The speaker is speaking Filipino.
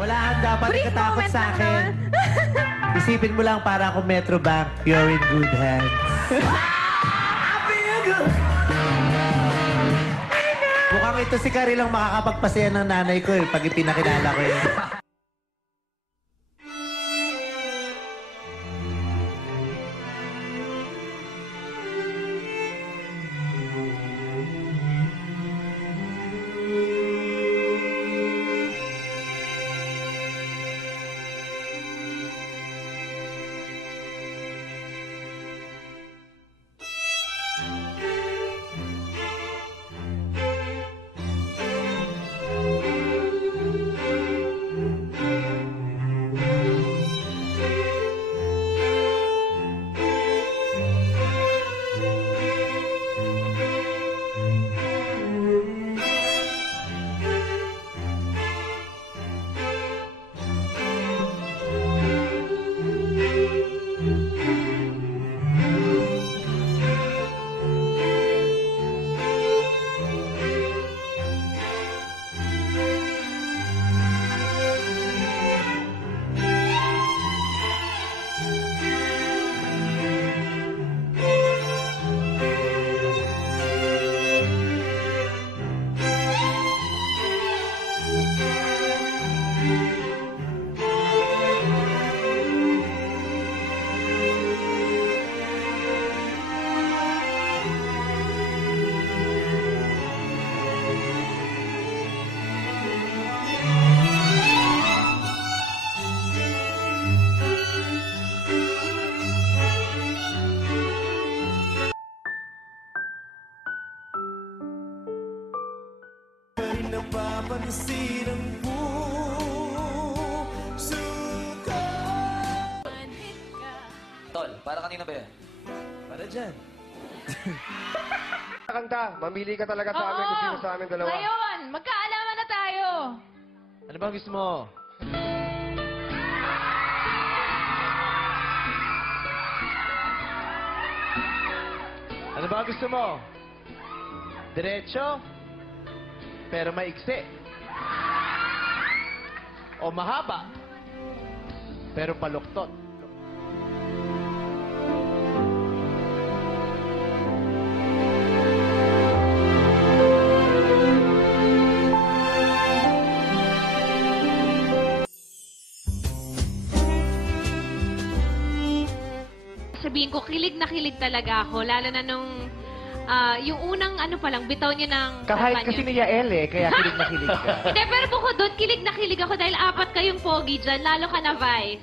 Wala kang dapat Brief ikatakot moment sa lang akin. Isipin mo lang para akong Metrobank, you're in good hands. Mukhang ito si Carrie lang makakapagpasaya ng nanay ko pag ipinakilala ko yun. Napapansin ang puso ko. Tol, para kanino ba yan? Para dyan. Kanta, mamili ka talaga sa amin kung sino sa amin dalawa. Ngayon, magkaalaman na tayo. Ano bang gusto mo? Ano ba gusto mo? Diretso? Pero maiksi. O mahaba? Pero paluktot. Sabihin ko, kilig na kilig talaga ako. Lalo na nung, yung unang ano pa lang, bitaw niya ng Kahit kasi ni Yael kaya kilig na kilig ka. Hindi, pero bukod doon, kilig na kilig ako dahil apat kayong pogi dyan, lalo ka na Vice.